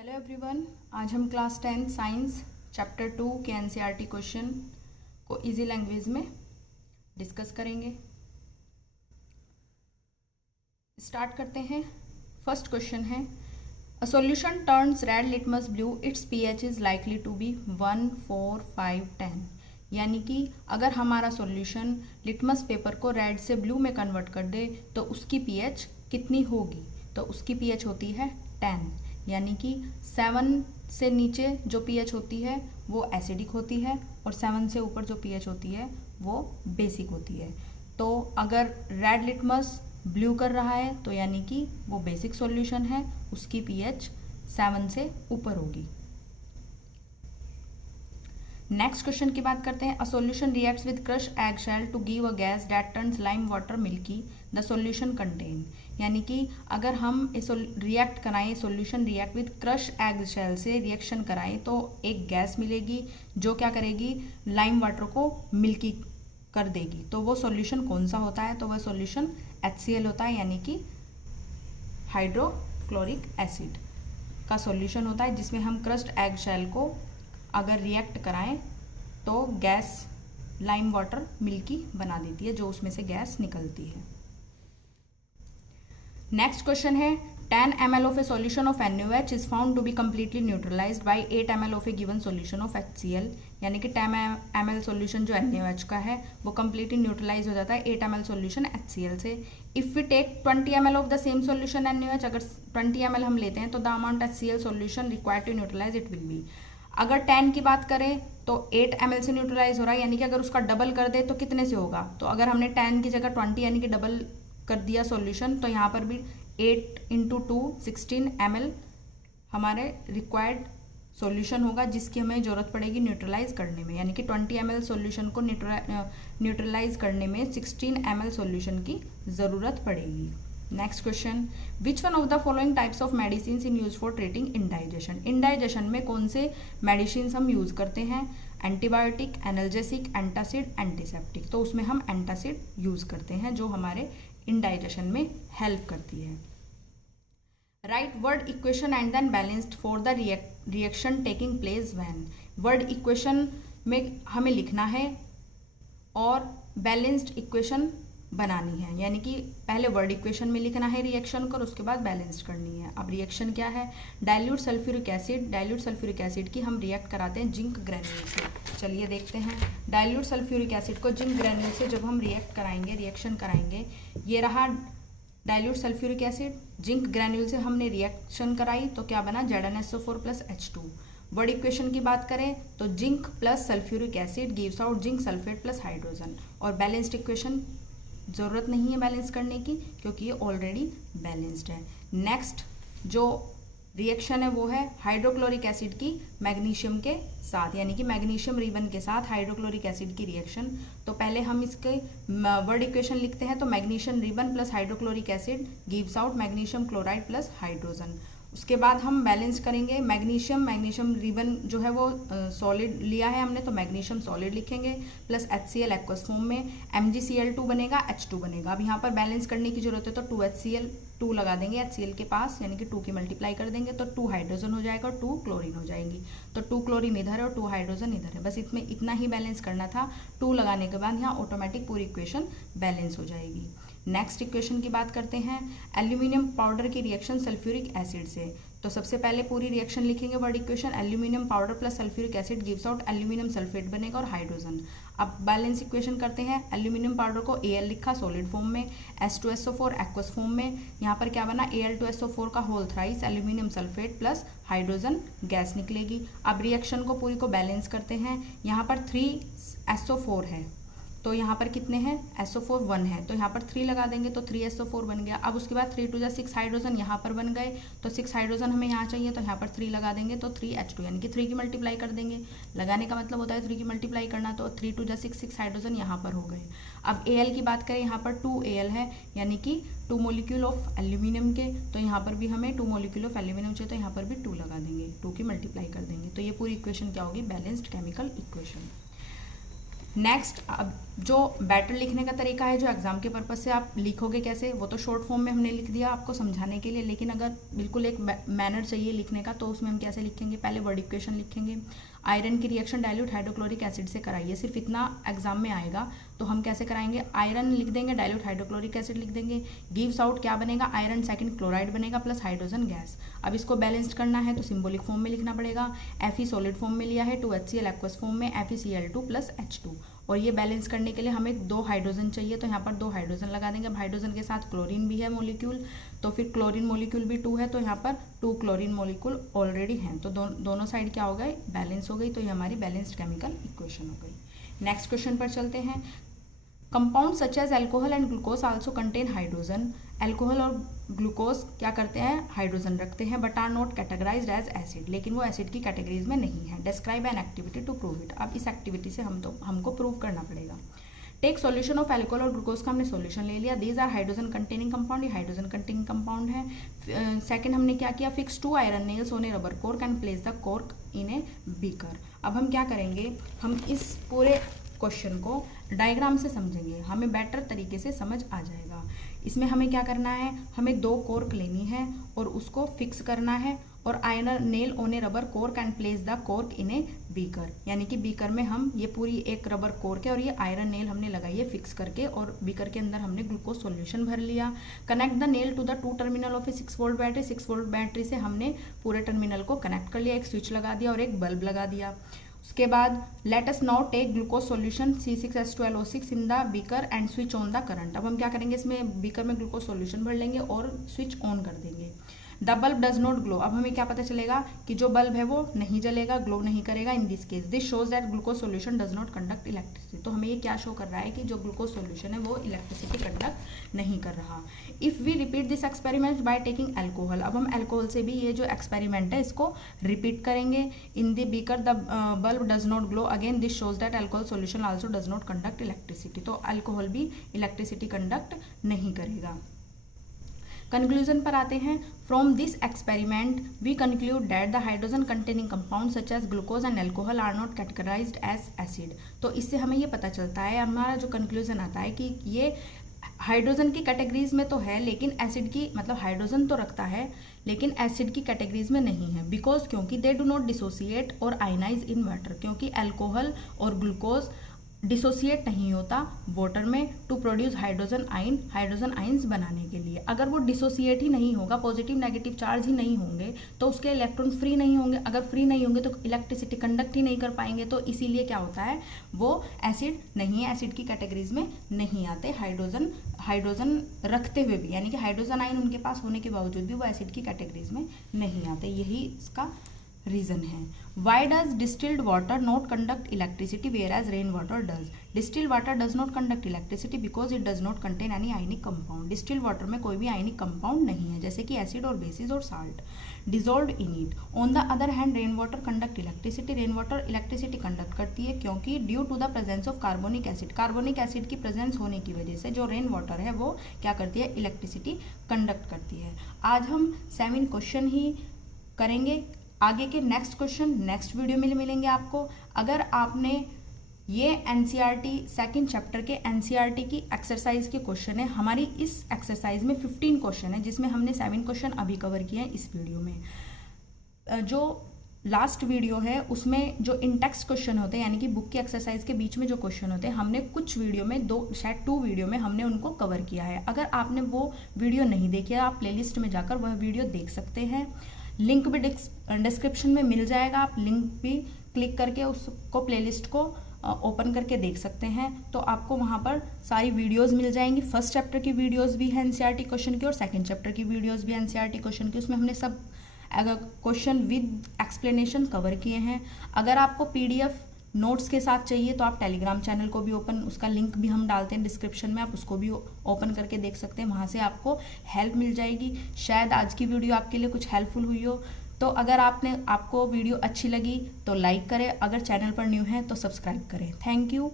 Hello everyone, आज हम class 10 science chapter 2 के एनसीईआरटी क्वेश्चन को इजी लैंग्वेज में डिस्कस करेंगे। स्टार्ट करते हैं। फर्स्ट क्वेश्चन है, a solution turns red litmus blue, its pH is likely to be 1, 4, 5, 10। यानी कि अगर हमारा सॉल्यूशन लिटमस पेपर को रेड से ब्लू में कन्वर्ट कर दे तो उसकी पीएच कितनी होगी? तो उसकी पीएच होती है 10। यानी कि 7 से नीचे जो पीएच होती है वो एसिडिक होती है और 7 से ऊपर जो पीएच होती है वो बेसिक होती है। तो अगर रेड लिटमस ब्लू कर रहा है तो यानी कि वो बेसिक सॉल्यूशन है, उसकी पीएच 7 से ऊपर होगी। नेक्स्ट क्वेश्चन की बात करते हैं। A solution reacts with crush egg shell to give a gas that turns lime water milky, the solution contain. यानी कि अगर हम रिएक्ट कराएं, solution react with crush egg shell से रिएक्शन कराएं तो एक गैस मिलेगी जो क्या करेगी, लाइम वाटर को मिल्की कर देगी। तो वो सॉल्यूशन कौन सा होता है? तो वह सॉल्यूशन HCl होता है, यानी कि हाइड्रोक्लोरिक एसिड का सॉल्यूशन होता है, जिसमें हम क्रश्ड एग शेल को अगर रिएक्ट कराएं तो गैस लाइम वाटर मिल्की बना देती है, जो उसमें से गैस निकलती है। नेक्स्ट क्वेश्चन है, 10 ml of a solution of NaOH is found to be completely neutralised by 8 ml of a given solution of HCl। यानी कि 10 ml सॉल्यूशन जो NaOH का है वो कम्प्लीटली न्यूट्रलाइज हो जाता है 8 ml सॉल्यूशन HCl से। If we take 20 ml of the same solution NaOH, अगर 20 ml हम लेते हैं तो the amount HCl solution required to neutralise it will be. अगर 10 की बात करें तो 8 ml से न्यूट्रलाइज हो रहा है, यानी कि अगर उसका डबल कर दे तो कितने से होगा? तो अगर हमने 10 की जगह 20 यानी कि डबल कर दिया सॉल्यूशन, तो यहाँ पर भी 8 × 2 16 ml हमारे रिक्वायर्ड सॉल्यूशन होगा, जिसकी हमें ज़रूरत पड़ेगी न्यूट्रलाइज करने में। यानी कि 20 ml सॉल्यूशन को न्यूट्रलाइज करने में 16 ml सॉल्यूशन की ज़रूरत पड़ेगी। Next question, which one of the following types of medicine in use for treating indigestion? Indigestion में कौन से मेडिसिन हम यूज़ करते हैं? Antibiotic, analgesic, antacid, antiseptic. तो उसमें हम एंटासिड यूज़ करते हैं जो हमारे इंडाइजेशन में हेल्प करती है। Write word equation and then balanced for the reaction taking place when. Word equation में हमें लिखना है और बैलेंस्ड इक्वेशन बनानी है, यानी कि पहले वर्ड इक्वेशन में लिखना है रिएक्शन को और उसके बाद बैलेंस्ड करनी है। अब रिएक्शन क्या है? Dilute sulphuric acid. Dilute sulphuric acid की हम रिएक्ट कराते हैं जिंक ग्रैन्यूल से। चलिए देखते हैं। डाइल्यूट सल्फ्यूरिक एसिड को जिंक ग्रैन्यूल से जब हम रिएक्ट कराएंगे, रिएक्शन कराएंगे, ये रहा dilute sulphuric acid. Zinc granule से हमने रिएक्शन कराई तो क्या बना? ZnSO4 + H2। वर्ड इक्वेशन की बात करें तो zinc plus sulphuric acid gives out zinc sulphate plus hydrogen. और बैलेंस्ड इक्वेशन ज़रूरत नहीं है बैलेंस करने की, क्योंकि ये ऑलरेडी बैलेंस्ड है। नेक्स्ट जो रिएक्शन है वो है हाइड्रोक्लोरिक एसिड की मैग्नीशियम के साथ, यानी कि मैग्नीशियम रिबन के साथ हाइड्रोक्लोरिक एसिड की रिएक्शन। तो पहले हम इसके वर्ड इक्वेशन लिखते हैं, तो magnesium ribbon plus hydrochloric acid gives out magnesium chloride plus hydrogen. उसके बाद हम बैलेंस करेंगे। मैग्नीशियम रिबन जो है वो सॉलिड लिया है हमने, तो मैग्नीशियम सॉलिड लिखेंगे प्लस HCl एक्वस फॉर्म में, MgCl2 बनेगा, H2 बनेगा। अब यहाँ पर बैलेंस करने की जरूरत है तो 2HCl 2 लगा देंगे HCl के पास, यानी कि 2 की मल्टीप्लाई कर देंगे तो 2 हाइड्रोजन हो जाएगा और 2 क्लोरीन हो जाएंगी। तो 2 क्लोरीन इधर है और 2 हाइड्रोजन इधर है। बस इसमें इतना ही बैलेंस करना था। 2 लगाने के बाद यहाँ ऑटोमेटिक पूरी इक्वेशन बैलेंस हो जाएगी। नेक्स्ट इक्वेशन की बात करते हैं। एल्यूमिनियम पाउडर की रिएक्शन सल्फ्यूरिक एसिड से। तो सबसे पहले पूरी रिएक्शन लिखेंगे word equation. Aluminium powder plus sulphuric acid gives out aluminium sulphate बनेगा और हाइड्रोजन। अब बैलेंस इक्वेशन करते हैं। एल्यूमिनियम पाउडर को Al लिखा सॉलिड फॉर्म में, H2SO4 एक्वस फॉर्म में। यहाँ पर क्या बना? Al2SO4 का whole thrice aluminium sulphate plus hydrogen gas निकलेगी। अब रिएक्शन को पूरी को बैलेंस करते हैं। यहाँ पर 3SO4 है तो यहाँ पर कितने हैं? SO4 1 है, तो यहाँ पर 3 लगा देंगे तो 3SO4 बन गया। अब उसके बाद 3 × 2 6 हाइड्रोजन यहाँ पर बन गए, तो 6 हाइड्रोजन हमें यहाँ चाहिए तो यहाँ पर 3 लगा देंगे तो 3H2, यानी कि 3 की मल्टीप्लाई कर देंगे। लगाने का मतलब होता है 3 की मल्टीप्लाई करना, तो 3 × 2 6 हाइड्रोजन यहाँ पर हो गए। अब Al की बात करें, यहाँ पर 2Al है, यानी कि 2 मॉलिक्यूल ऑफ एल्यूमिनियम के, तो यहाँ पर भी हमें 2 मॉलिक्यूल ऑफ एल्यूमिनियम चाहिए तो यहाँ पर भी 2 लगा देंगे, 2 की मल्टीप्लाई कर देंगे। तो ये पूरी इक्वेशन क्या होगी? Balanced chemical equation. नेक्स्ट, अब जो बेटर लिखने का तरीका है, जो एग्जाम के पर्पज से आप लिखोगे कैसे, वो तो शॉर्ट फॉर्म में हमने लिख दिया आपको समझाने के लिए, लेकिन अगर बिल्कुल एक मैनर चाहिए लिखने का तो उसमें हम कैसे लिखेंगे। पहले वर्ड इक्वेशन लिखेंगे, आयरन की रिएक्शन डाइल्यूट हाइड्रोक्लोरिक एसिड से कराइए, सिर्फ इतना एग्जाम में आएगा। तो हम कैसे कराएंगे, आयरन लिख देंगे, डाइल्यूट हाइड्रोक्लोरिक एसिड लिख देंगे, गिव्स आउट क्या बनेगा, आयरन सेकंड क्लोराइड बनेगा प्लस हाइड्रोजन गैस। अब इसको बैलेंस्ड करना है तो सिंबॉलिक फॉर्म में लिखना पड़ेगा। Fe सॉलिड फॉर्म में लिया है, 2HCl एक्वस फॉर्म में, FeCl2 प्लस H2। और ये बैलेंस करने के लिए हमें 2 हाइड्रोजन चाहिए, तो यहाँ पर 2 हाइड्रोजन लगा देंगे। अब हाइड्रोजन के साथ क्लोरीन भी है मोलिक्यूल, तो फिर क्लोरीन मोलिक्यूल भी 2 है, तो यहाँ पर 2 क्लोरीन मोलिक्यूल ऑलरेडी हैं, तो दोनों साइड क्या हो गए, बैलेंस हो गई। तो ये हमारी बैलेंस्ड केमिकल इक्वेशन हो गई। नेक्स्ट क्वेश्चन पर चलते हैं। Compound such as alcohol and glucose also contain hydrogen. Alcohol और ग्लूकोज क्या करते हैं, हाइड्रोजन रखते हैं, but are not categorised as acid, लेकिन वो एसिड की कैटेगरीज में नहीं है। Describe an activity to prove it. अब इस एक्टिविटी से हमको प्रूव करना पड़ेगा। टेक सॉल्यूशन ऑफ एल्कोहल और ग्लूकोज का हमने सॉल्यूशन ले लिया। These are hydrogen containing compound, ये हाइड्रोजन कंटेनिंग कंपाउंड है। सेकंड हमने क्या किया, fix 2 iron nails on A rubber cork and place the cork in a beaker. अब हम क्या करेंगे, हम इस पूरे क्वेश्चन को डायग्राम से समझेंगे, हमें बेटर तरीके से समझ आ जाएगा। इसमें हमें क्या करना है, हमें 2 कॉर्क लेनी है और उसको फिक्स करना है, और iron nail on A rubber cork and place the cork in a beaker, यानी कि बीकर में हम ये पूरी एक रबर कॉर्क है और ये आयरन नेल हमने लगाई है फिक्स करके, और बीकर के अंदर हमने ग्लूकोज सॉल्यूशन भर लिया। Connect the nail to the 2 terminal of a 6 volt battery. 6 volt battery से हमने पूरे टर्मिनल को कनेक्ट कर लिया, एक स्विच लगा दिया और एक बल्ब लगा दिया। उसके बाद let us now take glucose solution C6H12O6 in the beaker and switch on the current. अब हम क्या करेंगे, इसमें बीकर में ग्लूकोज सॉल्यूशन भर लेंगे और स्विच ऑन कर देंगे। The bulb does not glow. अब हमें क्या पता चलेगा कि जो बल्ब है वो नहीं जलेगा, ग्लो नहीं करेगा in this case. This shows that glucose solution does not conduct electricity. तो हमें ये क्या शो कर रहा है कि जो ग्लूकोज सॉल्यूशन है वो इलेक्ट्रिसिटी कंडक्ट नहीं कर रहा। If we repeat this experiment by taking alcohol. अब हम एल्कोहल से भी ये जो एक्सपेरिमेंट है इसको रिपीट करेंगे। In the beaker the bulb does not glow again, this shows that alcohol solution also does not conduct electricity. तो एल्कोहल भी इलेक्ट्रिसिटी कंडक्ट नहीं करेगा। कंक्लूजन पर आते हैं। From this experiment we conclude that the hydrogen containing compound such as glucose and alcohol are not categorised as acid. तो इससे हमें ये पता चलता है, हमारा जो कंक्लूजन आता है कि ये हाइड्रोजन की कैटेगरीज में तो है, लेकिन एसिड की, मतलब हाइड्रोजन तो रखता है लेकिन एसिड की कैटेगरीज में नहीं है। बिकॉज क्योंकि दे डू नॉट डिसोसिएट और आयनाइज इन वाटर, क्योंकि एल्कोहल और ग्लूकोज डिसोसिएट नहीं होता वाटर में to produce hydrogen ion, hydrogen ions बनाने के लिए। अगर वो डिसोसिएट ही नहीं होगा, पॉजिटिव नेगेटिव चार्ज ही नहीं होंगे, तो उसके इलेक्ट्रॉन फ्री नहीं होंगे। अगर फ्री नहीं होंगे तो इलेक्ट्रिसिटी कंडक्ट ही नहीं कर पाएंगे। तो इसीलिए क्या होता है, वो एसिड नहीं है, एसिड की कैटेगरीज में नहीं आते हाइड्रोजन रखते हुए भी, यानी कि हाइड्रोजन आइन उनके पास होने के बावजूद भी वो एसिड की कैटेगरीज में नहीं आते। यही इसका रीजन है। Why does distilled water not conduct electricity whereas rain water does. Distilled water does not conduct electricity because it does not contain any ionic compound. Distilled water में कोई भी आयनिक कंपाउंड नहीं है, जैसे कि acid और bases और salt dissolve in it. On the other hand rain water conduct electricity. Rain water electricity conduct करती है क्योंकि due to the presence of carbonic acid, carbonic acid की प्रेजेंस होने की वजह से जो रेन वाटर है वो क्या करती है, इलेक्ट्रिसिटी कंडक्ट करती है। आज हम 7 क्वेश्चन ही करेंगे। आगे के नेक्स्ट क्वेश्चन नेक्स्ट वीडियो में मिलेंगे आपको। अगर आपने ये एनसीईआरटी सेकंड चैप्टर के एनसीईआरटी की एक्सरसाइज के क्वेश्चन है, हमारी इस एक्सरसाइज में 15 क्वेश्चन है, जिसमें हमने 7 क्वेश्चन अभी कवर किए हैं इस वीडियो में। जो लास्ट वीडियो है उसमें जो इंटेक्स्ट क्वेश्चन होते हैं, यानी कि बुक की एक्सरसाइज के बीच में जो क्वेश्चन होते हैं, हमने कुछ वीडियो में, शायद 2 वीडियो में हमने उनको कवर किया है। अगर आपने वो वीडियो नहीं देखी है, आप प्लेलिस्ट में जाकर वह वीडियो देख सकते हैं। लिंक भी डिस्क्रिप्शन में मिल जाएगा, आप लिंक भी क्लिक करके उसको प्लेलिस्ट को ओपन करके देख सकते हैं। तो आपको वहाँ पर सारी वीडियोस मिल जाएंगी। फर्स्ट चैप्टर की वीडियोस भी है एनसीईआरटी क्वेश्चन की, और सेकंड चैप्टर की वीडियोस भी एनसीईआरटी क्वेश्चन की। उसमें हमने सब क्वेश्चन विद एक्सप्लेनेशन कवर किए हैं। अगर आपको पीडीएफ नोट्स के साथ चाहिए तो आप टेलीग्राम चैनल को भी ओपन, उसका लिंक भी हम डालते हैं डिस्क्रिप्शन में, आप उसको भी ओपन करके देख सकते हैं। वहाँ से आपको हेल्प मिल जाएगी। शायद आज की वीडियो आपके लिए कुछ हेल्पफुल हुई हो। तो अगर आपको वीडियो अच्छी लगी तो लाइक करें, अगर चैनल पर न्यू है तो सब्सक्राइब करें। Thank you.